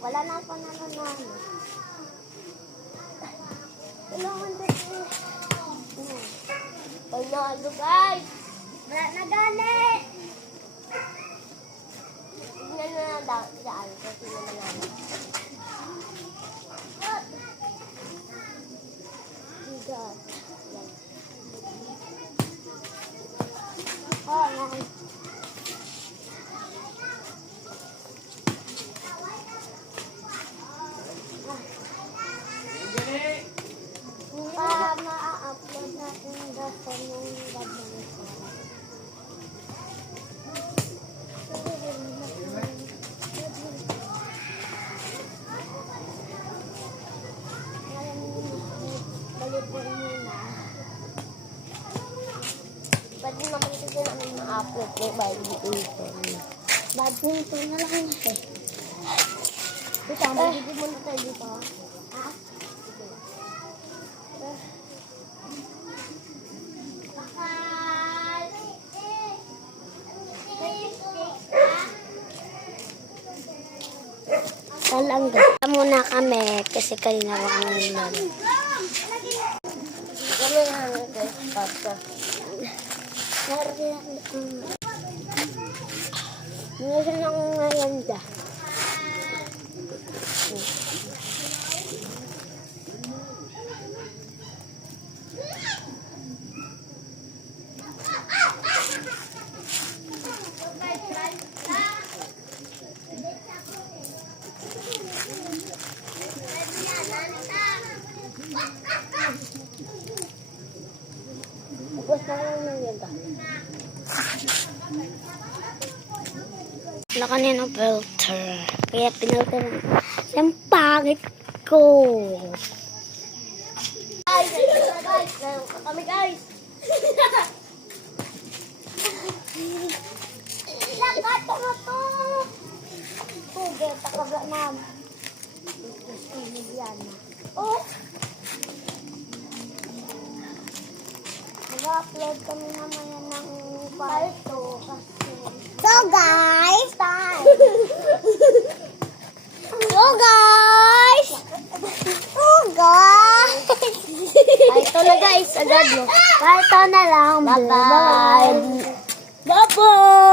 Wala na ako nananalo. Tulungan dito. Panalo guys! Wala na gali! Tignan na lang daw daan kasi na manalo. Bigat. Oh, yan. Ma-upload natin dito yung gabang ko. Balik po muna. Pwede naman kasi namin ma-upload yung badminton. Badminton na lang eh. Ito, magiging muna tayo dito. Ha? Talangga. Muna kami kasi kanina lang naman. Kami nga guys, pasta. Ngayon ako ngayon dyan. Tapos na lang nang yun. Wala kanina filter. Kaya pinalter na. Yung pangit ko. Guys, kami guys. Lakato na to. Tugay, takaga na. Oh. Mag-upload kami naman yan ng part 2 kasi... So guys! So guys! So guys! Ay, ito na guys, agad mo. Ito na lang. Bye-bye! Bye-bye!